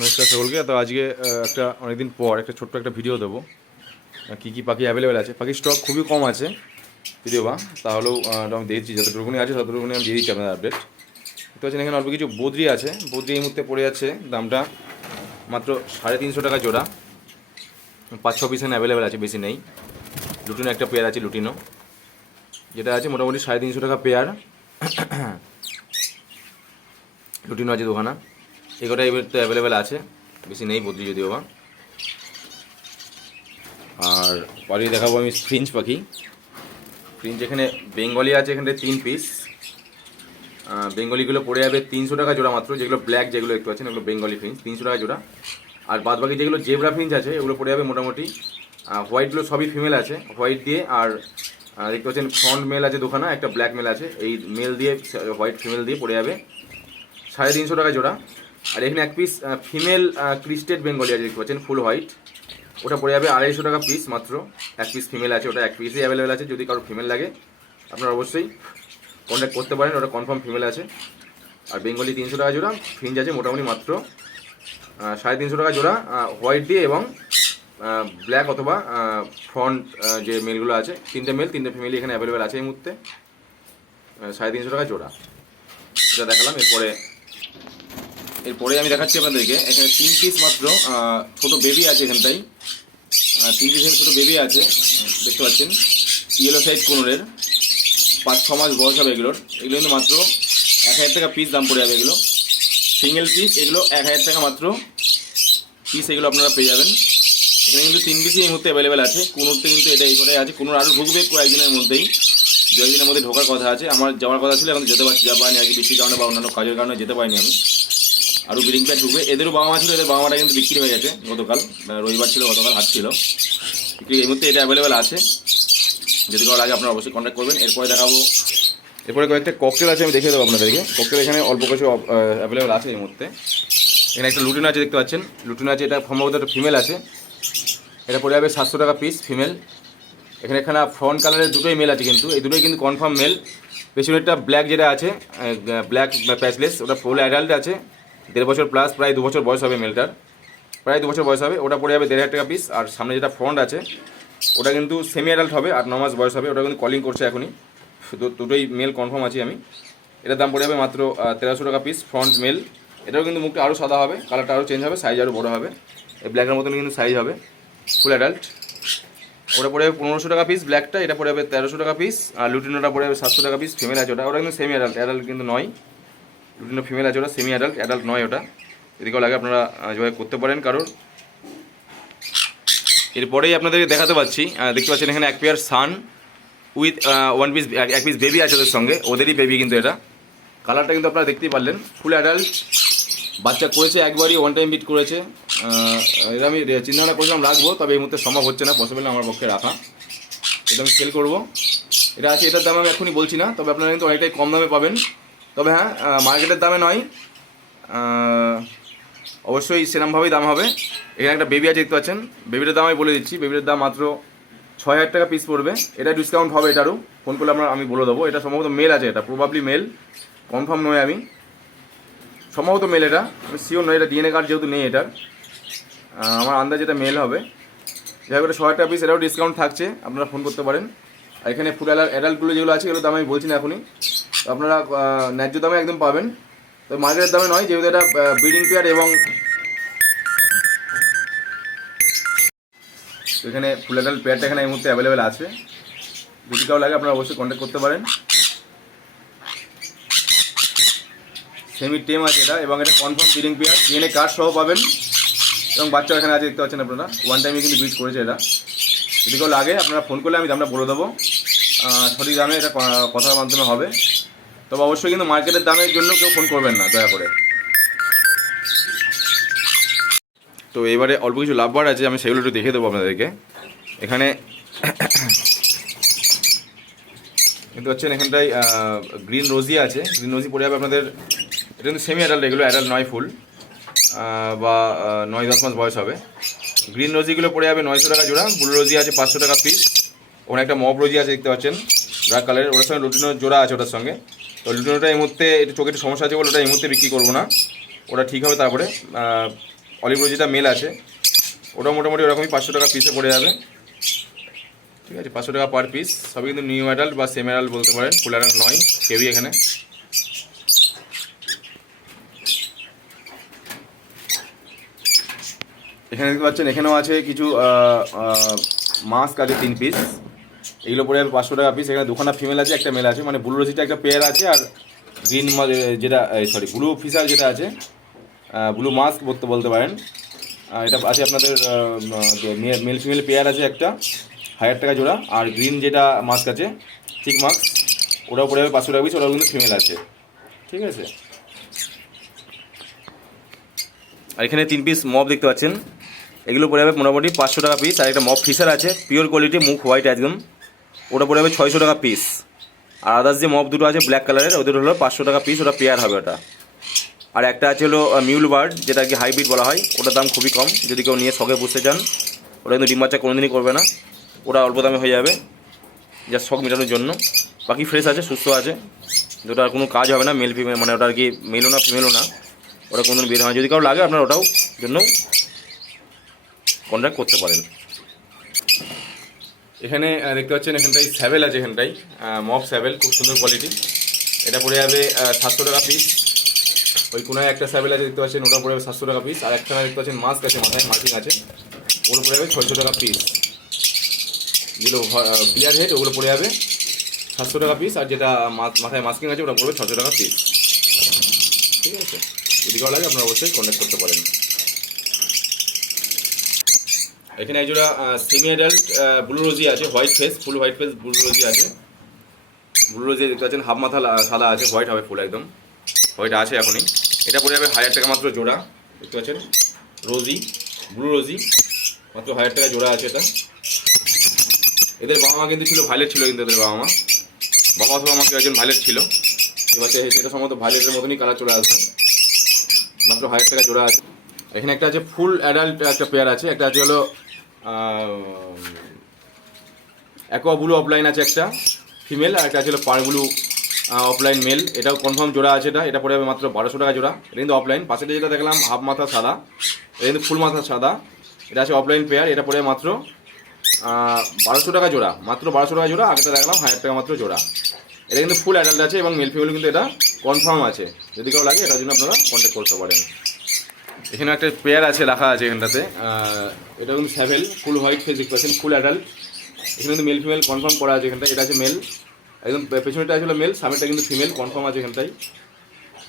নমস্কার সকলকে। তো আজকে একটা অনেকদিন পর একটা ছোট্ট একটা ভিডিও দেবো। কী কী পাখি অ্যাভেলেবেল আছে? পাখির স্টক খুবই কম আছে, যদিও বা, তাহলেও আমি দিয়েছি যতটুকুনি আছে ততটুকুনি আমি দিয়ে দিচ্ছি আপনাদের আপডেট দেখতে পাচ্ছেন এখানে অল্প কিছু বদ্রি আছে। বদ্রি এই মুহূর্তে পড়ে যাচ্ছে দামটা মাত্র সাড়ে তিনশো টাকা জোড়া। পাঁচ ছ পিস অ্যাভেলেবেল আছে, বেশি নেই। লুটিনো একটা পেয়ার আছে, লুটিনো। যেটা আছে মোটামুটি সাড়ে তিনশো টাকা পেয়ার লুটিনো আছে দোকানা এগুলো এবার তো অ্যাভেলেবেল আছে। বেশি নেই বদলি যদিও বা। আর পাড়িয়ে দেখাবো আমি ফ্রিঞ্চ পাখি। ফ্রিঞ্চ এখানে বেঙ্গলি আছে, এখানে তিন পিস বেঙ্গলিগুলো পড়ে যাবে তিনশো টাকা জোড়া মাত্র, যেগুলো ব্ল্যাক যেগুলো একটু পাচ্ছেন ওগুলো বেঙ্গলি ফ্রিঞ্চ তিনশো টাকা জোড়া। আর বাদ বাকি যেগুলো জেবরা ফ্রিঞ্চ আছে, এগুলো পড়ে যাবে মোটামুটি। হোয়াইটগুলো সবই ফিমেল আছে হোয়াইট দিয়ে আর দেখতে পাচ্ছেন ফ্রন্ট মেল আছে দুখানা, একটা ব্ল্যাক মেল আছে। এই মেল দিয়ে হোয়াইট ফিমেল দিয়ে পড়ে যাবে। সাড়ে তিনশো টাকা জোড়া। আর এখানে এক পিস ফিমেল ক্রিস্টেড বেঙ্গলি আছে, দেখতে পাচ্ছেন ফুল হোয়াইট ওটা পড়ে যাবে আড়াইশো টাকা পিস মাত্র। এক পিস ফিমেল আছে, ওটা এক পিসই অ্যাভেলেবেল আছে, যদি কারও ফিমেল লাগে। আপনারা অবশ্যই কন্ট্যাক্ট করতে পারেন, ওটা কনফার্ম ফিমেল আছে। আর বেঙ্গলি তিনশো টাকা জোড়া ফিঞ্জ আছে মোটামুটি মাত্র সাড়ে তিনশো টাকা জোড়া হোয়াইট দিয়ে এবং ব্ল্যাক অথবা ফ্রন্ট যে মেলগুলো আছে, তিনটে মেল তিনটে ফিমেলি এখানে অ্যাভেলেবেল আছে এই মুহূর্তে। সাড়ে তিনশো টাকা জোড়া। এটা দেখালাম, এরপরে এরপরে আমি দেখাচ্ছি আপনাদেরকে। এখানে তিন পিস মাত্র ছোট বেবি আছে এখানটাই তিন পিস ছোট বেবি আছে, দেখতে পাচ্ছেন। ইয়েলো সাইজ কোনোরের পাঁচ, ছ মাস বয়স হবে এগুলোর। এগুলো কিন্তু মাত্র এক হাজার টাকা পিস দাম পড়ে যাবে এগুলো। সিঙ্গেল পিস এগুলো এক হাজার টাকা মাত্র। পিস এগুলো আপনারা পেয়ে যাবেন। এখানে কিন্তু তিন পিসই এই মুহূর্তে অ্যাভেলেবেল আছে। কোনোরতে কিন্তু এটা এই কটাই আছে। কোনোর আরও ঢুকবে কয়েকদিনের মধ্যেই। দু একদিনের মধ্যে ঢোকার কথা আছে। আমার যাওয়ার কথা ছিল, এখন যেতে পারছি যা পারিনি আর কি, বৃষ্টির কারণে বা অন্যান্য কাজের কারণে যেতে পারিনি আমি। আরও ব্রিডিং প্যাড ঢুকবে। এদেরও বাবা মা ছিল, এদের বাবা মাটা কিন্তু বিক্রি হয়ে গেছে গতকাল। রবিবার ছিল, গতকাল হাট ছিল। কিন্তু এই মুহূর্তে এটা অ্যাভেলেবেল আছে। যদি কারও আগে আপনারা অবশ্যই কন্ট্যাক্ট করবেন। এরপরে দেখাবো। এরপরে কয়েকটা ককটেল আছে, আমি দেখে দেবো আপনাদেরকে। ককটেল এখানে অল্প কিছু অ্যাভেলেবেল আছে এই মুহূর্তে। এখানে একটা লুটিন আছে, দেখতে পাচ্ছেন। লুটিন আছে, এটা সম্ভবত একটা ফিমেল আছে। এটা পড়ে যাবে সাতশো টাকা পিস ফিমেল এখানে এখানে ফ্রন্ট কালারের দুটোই মেল আছে কিন্তু। এই দুটোই কিন্তু কনফার্ম মেল পেছনেরটা ব্ল্যাক যেটা আছে ব্ল্যাক প্যাচলেস ওটা ফুল অ্যাডাল্ট আছে। দেড় বছর প্লাস প্রায় দু বছর বয়স হবে মেলটার প্রায় দু বছর বয়স হবে, ওটা পড়ে যাবে দেড় হাজার টাকা পিস আর সামনে যেটা ফ্রন্ট আছে, ওটা কিন্তু সেমি অ্যাডাল্ট হবে, আট, ন মাস বয়স হবে, ওটা কিন্তু কলিং করছে এখনই। দুটোই মেল কনফার্ম আছি আমি। এটার দাম পড়ে যাবে মাত্র তেরোশো টাকা পিস ফ্রন্ট মেল এটাও কিন্তু মুখটা আরও সাদা হবে কালারটা আরও চেঞ্জ হবে সাইজ আরও বড়ো হবে। এই ব্ল্যাকের মতন কিন্তু সাইজ হবে ফুল অ্যাডাল্ট ওটা পড়ে যাবে পনেরোশো টাকা পিস ব্ল্যাকটা এটা পড়ে যাবে তেরোশো টাকা পিস আর লুটিনোটা পড়ে যাবে সাতশো টাকা পিস ফিমেল আছে ওটা ওটা কিন্তু সেমি অ্যাডাল্ট অ্যাডাল্ট কিন্তু নয়। লুটিনো ফিমেল আছে ওটা সেমি অ্যাডাল্ট অ্যাডাল্ট নয় ওটা। এদিকেও লাগে আপনারা যেভাবে করতে পারেন কারোর। এরপরেই আপনাদেরকে দেখাতে পাচ্ছি দেখতে পাচ্ছেন এখানে এক pair San with one piece এক পিস বেবি আছে ওদের সঙ্গে, ওদেরই বেবি কিন্তু এটা। কালারটা কিন্তু আপনারা দেখতেই পারলেন ফুল অ্যাডাল্ট বাচ্চা করেছে একবারই ওয়ান টাইম বিট করেছে। এটা আমি চিন্তা ভাবনা করেছিলাম রাখব, তবে এই মুহূর্তে সম্ভব হচ্ছে না পসিবল আমার পক্ষে রাখা। এটা আমি সেল করব। এটা আছে, এটার দাম আমি এখনই বলছি না, তবে আপনারা কিন্তু অনেকটাই কম দামে পাবেন। তবে হ্যাঁ মার্কেটের দামে নয় অবশ্যই সেরমভাবেই দাম হবে। এখানে একটা বেবি আছে, দেখতে পাচ্ছেন। বেবিটার দাম আমি বলে দিচ্ছি। বেবিটার দাম মাত্র ছয় হাজার টাকা পিস পড়বে। এটা ডিসকাউন্ট হবে এটারও। ফোন করলে আমরা, আমি বলে দেবো। এটা সম্ভবত মেল আছে এটা প্রবাবলি মেল কনফার্ম নয় আমি। সম্ভবত মেল এটা। আমি শিওর নয়, এটা ডিএনএ কার্ড যেহেতু নেই এটার। আমার আন্দাজ এটা মেল হবে। যাই হোক, এটা ছয় টাকা পিস এটাও ডিসকাউন্ট থাকছে। আপনারা ফোন করতে পারেন। আর এখানে ফুড অ্যাডাল্টগুলো যেগুলো আছে এগুলো দাম আমি বলছি না এখনই। আপনারা ন্যায্য দামে একদম পাবেন। তো মার্কেটের দামে নয়, যেহেতু এটা ব্রিডিং পেয়ার এবং এখানে ফুল অ্যাডাল্ট পেয়ারটা এখানে এই মুহূর্তে অ্যাভেলেবেল আছে। যদি কারও লাগে, আপনারা অবশ্যই কন্ট্যাক্ট করতে পারেন। সেমি টেম আছে এটা, এবং এটা confirm breeding pair DNA card সহ পাবেন। এবং বাচ্চা এখানে আছে, দেখতে পাচ্ছেন আপনারা ওয়ান টাইমে কিন্তু বিট করেছে এটা। যদি কেউ লাগে, আপনারা ফোন করলে আমি দামটা বলে দেবো। সঠিক দামে এটা কথার মাধ্যমে হবে। তবে অবশ্যই কিন্তু মার্কেটের দামের জন্য কেউ ফোন করবেন না, দয়া করে। তো এবারে অল্প কিছু লাভ বার আছে, আমি সেগুলো একটু দেখে দেবো আপনাদেরকে। এখানে কিন্তু হচ্ছেন এখানটায় গ্রিন রোজি আছে। গ্রিন রোজি পড়ে যাবে আপনাদের, এটা কিন্তু সেমি অ্যাডাল্ট এগুলো অ্যাডাল্ট নয় ফুল বা নয় দশ মাস বয়স হবে। গ্রিন রোজিগুলো পড়ে যাবে নয়শো টাকা জোড়া ব্লু রোজি আছে পাঁচশো টাকা পিস ওখানে একটা মব রোজি আছে, দেখতে পাচ্ছেন। ব্ল্যাক কালারের ওটার সঙ্গে লুটিনো জোড়া আছে ওটার সঙ্গে। তো লুটিনোটা এই মুহূর্তে একটু চোখে একটু সমস্যা আছে বলে ওটা এই মুহূর্তে বিক্রি করব না। ওটা ঠিক হবে তারপরে অলিভ যেটা মেল আছে ওটা মোটামুটি ওরকমই পাঁচশো টাকা পিসে পড়ে যাবে। ঠিক আছে, পাঁচশো টাকা পার পিস সবই কিন্তু নিউ অ্যাডাল্ট বা সেম বলতে পারেন। ফুল নয় কেউই এখানে। এখানে দেখতে পাচ্ছেন, এখানেও আছে কিছু মাস্ক আছে তিন পিস এগুলো পড়ে যাবে পাঁচশো টাকা পিস এখানে দুখানা ফিমেল আছে, একটা মেল আছে। মানে ব্লু রোজিটা একটা পেয়ার আছে আর গ্রিন যেটা সরি ব্লু ফিসার যেটা আছে ব্লু মাস্ক বলতে বলতে পারেন। এটা আছে আপনাদের মেল ফিমেল পেয়ার আছে একটা, হাজার টাকা জোড়া। আর গ্রিন যেটা মাস্ক আছে ঠিক মাস্ক ওটাও পড়ে যাবে পাঁচশো টাকা পিস ওটাও কিন্তু ফিমেল আছে। ঠিক আছে? আর এখানে তিন পিস মব দেখতে পাচ্ছেন। এগুলো পড়ে যাবে মোটামুটি পাঁচশো টাকা পিস আর একটা মব ফিশার আছে পিওর কোয়ালিটি মুখ হোয়াইট একদম। ওটা পড়ে যাবে ছয়শো টাকা পিস আর আদার্স যে মব দুটো আছে ব্ল্যাক কালারের ওদের হলো পাঁচশো টাকা পিস ওটা পেয়ার হবে ওটা। আর একটা আছে হলো মিউল বার্ড যেটা কি হাইব্রিড বলা হয়, ওটার দাম খুবই কম। যদি কেউ নিয়ে শখে বুঝতে চান, ওটা কিন্তু ডিম বাচ্চা কোনোদিনই করবে না। ওটা অল্প দামে হয়ে যাবে যা শখ মেটানোর জন্য। বাকি ফ্রেশ আছে, সুস্থ আছে। ওটার কোনো কাজ হবে না মেল ফিমেল মানে ওটা আর কি মেলও না ফিমেলও না। ওটা কোনো বের হয়। যদি কারও লাগে, আপনার ওটাও জন্য কন্ট্যাক্ট করতে পারেন। এখানে দেখতে পাচ্ছেন এখানটায় স্যাভেল আছে এখানটায়। মফ স্যাভেল, খুব সুন্দর কোয়ালিটি এটা পড়ে যাবে সাতশো টাকা পিস ওই কোনায় একটা স্যাভেল আছে, দেখতে পাচ্ছেন, ওটা পড়ে যাবে সাতশো টাকা পিস আর একটা দেখতে পাচ্ছেন মাস্ক আছে মাথায় মার্কিং আছে। ওগুলো পড়ে যাবে ছয়শো টাকা পিস যেগুলো ক্লিয়ার হেড ওগুলো পড়ে যাবে সাতশো টাকা পিস আর যেটা মাথায় মাস্কিং আছে, ওটা পড়বে ছশো টাকা পিস ঠিক আছে? যদি কারও লাগে, আপনারা অবশ্যই কন্ট্যাক্ট করতে পারেন। এখানে একজোড়া সেমি অ্যাডাল্ট ব্লু রোজি আছে white face full white face blue rosy আছে। ব্লু রোজি দেখতে পাচ্ছেন হাফ মাথা সাদা আছে হোয়াইট হবে ফুল একদম। হোয়াইট আছে এখনই। এটা পড়ে যাবে হাজার টাকা মাত্র জোড়া, দেখতে পাচ্ছেন? রোজি ব্লু রোজি মাত্র হাজার টাকা জোড়া আছে এটা। এদের বাবা মা কিন্তু ছিল ভাইলেট ছিল কিন্তু এদের বাবা মা বাবা অথবা আমাকে একজন ভাইলেট ছিল। এবার সেটা সম্ভবত ভাইলেটের মতনই কালার চলে আসবে। মাত্র হাজার টাকা জোড়া আছে। এখানে একটা আছে ফুল অ্যাডাল্ট একটা পেয়ার আছে। একটা আছে হলো অ্যাকোয়া ব্লু অফলাইন আছে একটা ফিমেল আর একটা আছে হলো পার ব্লু অফলাইন মেল এটাও কনফার্ম জোড়া আছে এটা এটা পড়ে যাবে মাত্র বারোশো টাকা জোড়া। এটা কিন্তু অফলাইন পাশে যেটা দেখলাম হাফ মাথা সাদা, এটা কিন্তু ফুল মাথা সাদা, এটা আছে অফলাইন পেয়ার এটা পড়ে মাত্র বারোশো টাকা জোড়া, মাত্র বারোশো টাকা জোড়া, আগেটা দেখলাম হাজার টাকা মাত্র জোড়া। এটা কিন্তু ফুল অ্যাডাল্ট আছে এবং মেল ফিমেল কিন্তু এটা কনফার্ম আছে, যদি কেউ লাগে, এটার জন্য আপনারা কন্ট্যাক্ট করতে পারেন। এখানে একটা পেয়ার আছে, রাখা আছে এখানটাতে। এটা কিন্তু স্যাভেল ফুল হোয়াইট ফেস দেখতে পাচ্ছেন ফুল অ্যাডাল্ট এখানে কিন্তু মেল ফিমেল কনফার্ম করা আছে এখানটায়, এটা আছে মেল একদম পেছনেটা আসলে মেল সামনেটা কিন্তু ফিমেল কনফার্ম আছে এখানটায়।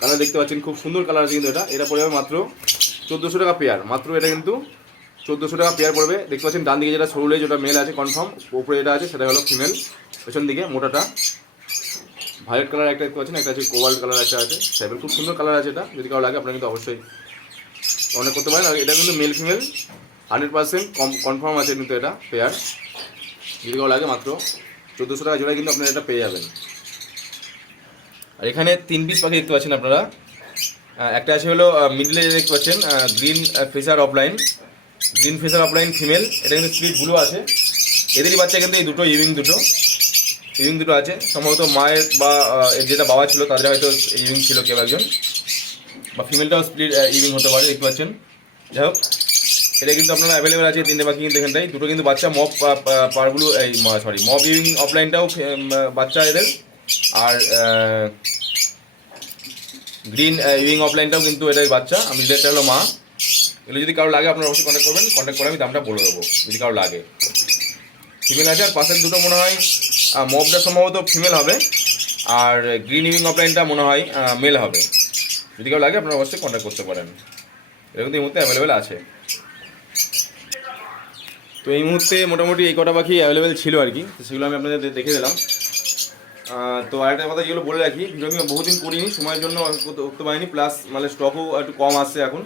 কালার দেখতে পাচ্ছেন, খুব সুন্দর কালার আছে কিন্তু এটা। এটা পড়ে যাবে মাত্র চোদ্দোশো টাকা পেয়ার মাত্র এটা কিন্তু চোদ্দোশো টাকা পেয়ার পড়বে। দেখতে পাচ্ছেন, ডান দিকে যেটা সরুলে যেটা মেল আছে কনফার্ম ওপরে যেটা আছে, সেটা হলো ফিমেল পেছন দিকে, মোটাটা। ভায়োলেট কালার একটা দেখতে পাচ্ছেন, একটা আছে কোবাল্ট কালার একটা আছে। স্যাভেল খুব সুন্দর কালার আছে এটা। যদি কারও লাগে, আপনারা কিন্তু অবশ্যই অনেক করতে পারেন, আর এটা কিন্তু মেল ফিমেল হান্ড্রেড পার্সেন্ট কম কনফার্ম আছে কিন্তু এটা পেয়ার যদি কারও লাগে মাত্র চোদ্দোশো টাকা জোড়ায় কিন্তু আপনারা এটা পেয়ে যাবেন। আর এখানে তিন পিস পাখি দেখতে পাচ্ছেন আপনারা। একটা আছে হলো মিডলে দেখতে পাচ্ছেন green Fischer offline green Fischer offline female এটা কিন্তু স্পিড ব্লু আছে। এদেরই বাচ্চা কিন্তু এই দুটো ইভিং দুটো। ইভিং দুটো আছে। সম্ভবত মায়ের বা যেটা বাবা ছিল, তাদের হয়তো ইভিং ছিল কেউ একজন। বা ফিমেলটাও স্প্লিট ইভিং হতে পারে, দেখতে পাচ্ছেন। যাই হোক, এটা কিন্তু আপনারা অ্যাভেলেবেল আছে, তিনটে বাকি কিন্তু এখানটাই দুটো কিন্তু বাচ্চা মব পারগুলো, এই সরি মব ইভিং অফলাইনটাও বাচ্চা এদের। আর গ্রিন ইভিং অফলাইনটাও কিন্তু এটাই বাচ্চা। আমি যেটা হলো মা। এগুলো যদি কারও লাগে, আপনারা অবশ্যই কন্ট্যাক্ট করবেন। কন্ট্যাক্ট করে আমি দামটা বলে দেবো, যদি কারও লাগে। ফিমেল আছে, আর পাশের দুটো মনে হয় মবটা সম্ভবত ফিমেল হবে। আর গ্রিন ইভিং অফলাইনটা মনে হয় মেল হবে। যদি কেউ লাগে আপনারা অবশ্যই কন্ট্যাক্ট করতে পারেন। এরকম তো এই মুহূর্তে অ্যাভেলেবেল আছে। তো এই মুহূর্তে মোটামুটি এই কটা পাখি অ্যাভেলেবেল ছিল আর কি, তো সেগুলো আমি আপনাদের দেখে দিলাম। তো আরেকটা কথা যেগুলো বলে রাখি, ভিডিও আমি বহুদিন করিনি, সময়ের জন্য করতে পারিনি প্লাস মানে স্টকও একটু কম আসছে এখন।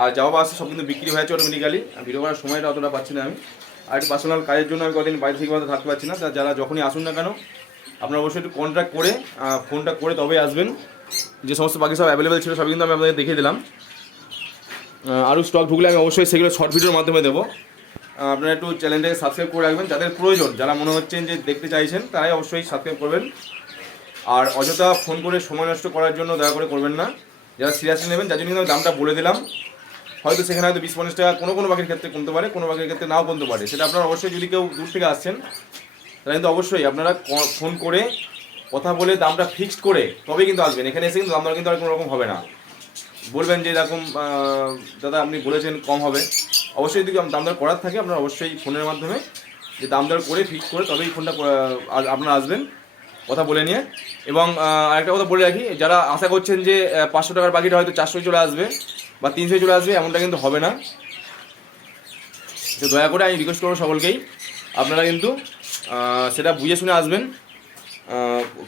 আর যাওয়া আসছে, সব কিন্তু বিক্রি হয়ে যাচ্ছে অটোমেটিক্যালি ভিডিও করার সময়টা অতটা পাচ্ছি না আমি। আর একটু পার্সোনাল কাজের জন্য আমি কদিন বাইরে থেকে থাকতে পারছি না যারা যখনই আসুন না কেন, আপনারা অবশ্যই একটু কন্ট্যাক্ট করে ফোনটা করে তবেই আসবেন। যে সমস্ত পাখি সব অ্যাভেলেবেল ছিল সবই কিন্তু আমি আপনাদের দেখিয়ে দিলাম। আরও স্টক ঢুকলে আমি অবশ্যই সেগুলো শর্ট ভিডিওর মাধ্যমে দেবো। আপনারা একটু চ্যানেলটাকে সাবস্ক্রাইব করে রাখবেন, যাদের প্রয়োজন, যারা মনে হচ্ছেন যে দেখতে চাইছেন, তারাই অবশ্যই সাবস্ক্রাইব করবেন। আর অযথা ফোন করে সময় নষ্ট করার জন্য দয়া করে করবেন না। যারা সিরিয়াসলি নেবেন, যার জন্য কিন্তু দামটা বলে দিলাম। হয়তো সেখানে হয়তো বিশ পঞ্চাশ টাকা কোনো কোনো পাখির ক্ষেত্রে কমতে পারে, কোনো পাখির ক্ষেত্রে নাও কমতে পারে। সেটা আপনারা অবশ্যই যদি কেউ দূর থেকে আসছেন, তাহলে কিন্তু অবশ্যই আপনারা ফোন করে কথা বলে দামটা ফিক্সড করে তবেই কিন্তু আসবেন। এখানে এসে কিন্তু দামটা কিন্তু আর কোনো রকম হবে না। বলবেন যে এরকম দাদা আপনি বলেছেন কম হবে। অবশ্যই যদি দাম দর করার থাকে, আপনারা অবশ্যই ফোনের মাধ্যমে যে দাম দর করে ফিক্স করে তবেই ফোনটা আপনারা আসবেন, কথা বলে নিয়ে। এবং আরেকটা কথা বলে রাখি, যারা আশা করছেন যে পাঁচশো টাকার বাকিটা হয়তো চারশোয় চলে আসবে বা তিনশোই চলে আসবে, এমনটা কিন্তু হবে না। তো দয়া করে আমি রিকোয়েস্ট করব সকলকেই, আপনারা কিন্তু সেটা বুঝে শুনে আসবেন।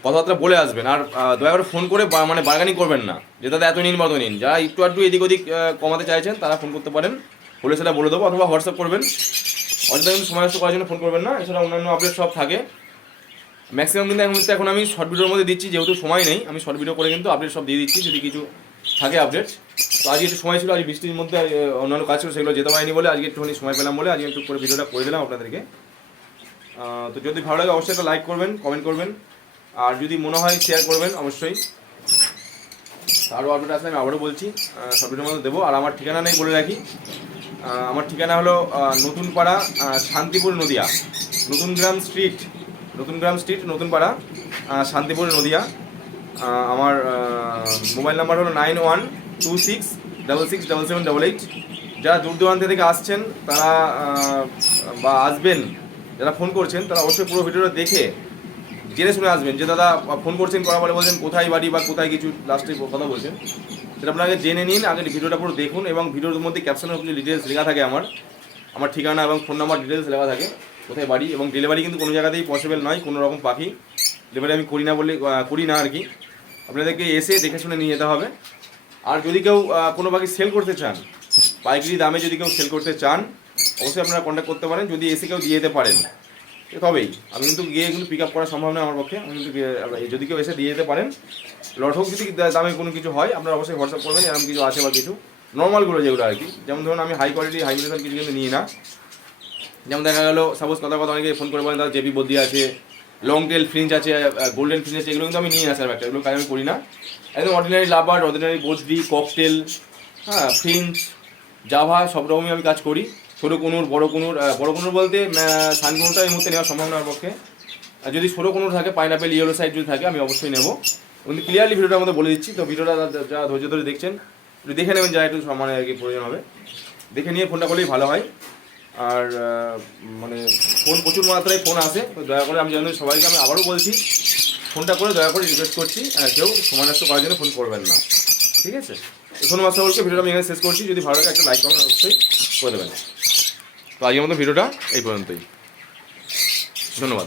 কথাবার্তা বলে আসবেন। আর দয়া করে ফোন করে মানে বার্গানি করবেন না। যে দাদা এত নিন বা নিন। যারা একটু আধটু এদিক ওদিক কমাতে চাইছেন, তারা ফোন করতে পারেন। বলে সেটা বলে দেবো অথবা হোয়াটসঅ্যাপ করবেন। অযথা কিন্তু সময় করার জন্য ফোন করবেন না। এছাড়া অন্যান্য আপডেট সব থাকে। ম্যাক্সিমাম কিন্তু এখন এখন আমি শর্ট ভিডিওর মধ্যে দিচ্ছি, যেহেতু সময় নেই। আমি শর্ট ভিডিও করে কিন্তু আপডেট সব দিয়ে দিচ্ছি, যদি কিছু থাকে আপডেট তো আজকে একটু সময় ছিল আজ বৃষ্টির মধ্যে অন্যান্য কাজ ছিল, সেগুলো যেতে পারিনি বলে আজকে একটুখানি সময় পেলাম বলে আজকে একটু করে ভিডিওটা করে দিলাম আপনাদেরকে। তো যদি ভালো লাগে অবশ্যই একটা লাইক করবেন কমেন্ট করবেন। আর যদি মনে হয় শেয়ার করবেন, অবশ্যই। আরও আপডেট আসলে আমি আবারও বলছি সব ভিডিওর মধ্যে দেবো। আর আমার ঠিকানা নেই বলে রাখি। আমার ঠিকানা হলো নতুন পাড়া শান্তিপুর নদিয়া। নতুন গ্রাম স্ট্রিট নতুন গ্রাম স্ট্রিট নতুন পাড়া শান্তিপুর নদিয়া। আমার মোবাইল নাম্বার হলো nine one two six double six double seven double eight যারা দূর দূরান্ত থেকে আসছেন, তারা বা আসবেন যারা ফোন করছেন, তারা অবশ্যই পুরো ভিডিওটা দেখে জেনে শুনে আসবেন যে দাদা ফোন করছেন করা বলে বলছেন, কোথায় বাড়ি বা কোথায় কিছু লাস্টে কথা বলছেন। সেটা আপনাকে জেনে নিন, আগে ভিডিওটা পুরো দেখুন এবং ভিডিওর মধ্যে ক্যাপশনের কিছু ডিটেলস লেখা থাকে আমার। আমার ঠিকানা এবং ফোন নাম্বার ডিটেলস লেখা থাকে, কোথায় বাড়ি এবং ডেলিভারি কিন্তু কোনো জায়গাতেই পসিবল নয়, কোনো রকম পাখি ডেলিভারি আমি করি না বলে করি না আর কি। আপনাদেরকে এসে দেখে শুনে নিয়ে যেতে হবে। আর যদি কেউ কোনো পাখি সেল করতে চান, পাইকারি দামে যদি কেউ সেল করতে চান অবশ্যই আপনারা কন্ট্যাক্ট করতে পারেন, যদি এসে কেউ দিয়ে যেতে পারেন। তবেই। আমি কিন্তু গিয়ে কিন্তু পিক আপ করা সম্ভব নয় আমার পক্ষে। আমি কিন্তু যদি কেউ এসে দিয়ে যেতে পারেন লট হোক, যদি দামে কোনো কিছু হয়, আপনারা অবশ্যই হোয়াটসঅ্যাপ করবেন, এরকম কিছু আছে বা কিছু। নর্মালগুলো যেগুলো আর কি। যেমন ধরুন, আমি হাই কোয়ালিটি হাই মিলেশন কিছু কিন্তু নিই না। যেমন দেখা গেল সাপোজ কথা কথা অনেকে ফোন করে বলেন তার জেপি বদি আছে লং টেল ফ্রিঞ্চ আছে গোল্ডেন ফ্রিঞ্চ আছে। এগুলো কিন্তু আমি নিয়ে না স্যার একটা এগুলো কাজ আমি করি না। একদম অর্ডিনারি লাভার অর্ডিনারি গোজবি ককটেল হ্যাঁ ফ্রিঞ্চ জাভা সব রকমই আমি কাজ করি। ছোটো কুনুর বড় কুনুর বড় কুনুর বলতে সান কুনুরটা এই মুহূর্তে নেওয়া সম্ভব না আমার পক্ষে। আর যদি ছোটো কুনুর থাকে পাইনাপেল ইয়েলো সাইড যদি থাকে, আমি অবশ্যই নেব। কিন্তু ক্লিয়ারলি ভিডিওটার মধ্যে বলে দিচ্ছি, তো ভিডিওটা যা- ধৈর্য ধরে দেখছেন, একটু দেখে নেবেন যা একটু মানে আর কি প্রয়োজন হবে। দেখে নিয়ে ফোনটা করলেই ভালো হয়। আর মানে ফোন প্রচুর মাত্রায় ফোন আসে, তো দয়া করে আমি জানি সবাইকে আমি আবারও বলছি ফোনটা করে দয়া করে রিকোয়েস্ট করছি কেউ সময় নষ্ট করার জন্য ফোন করবেন না। ঠিক আছে? এখন মাস্টার বলকে ভিডিওটা আমি এখানে শেষ করছি। যদি ভালো লাগে একটা লাইক কমেন্ট অবশ্যই করে দেবেন। তো আজকের মতো ভিডিওটা এই পর্যন্তই। ধন্যবাদ।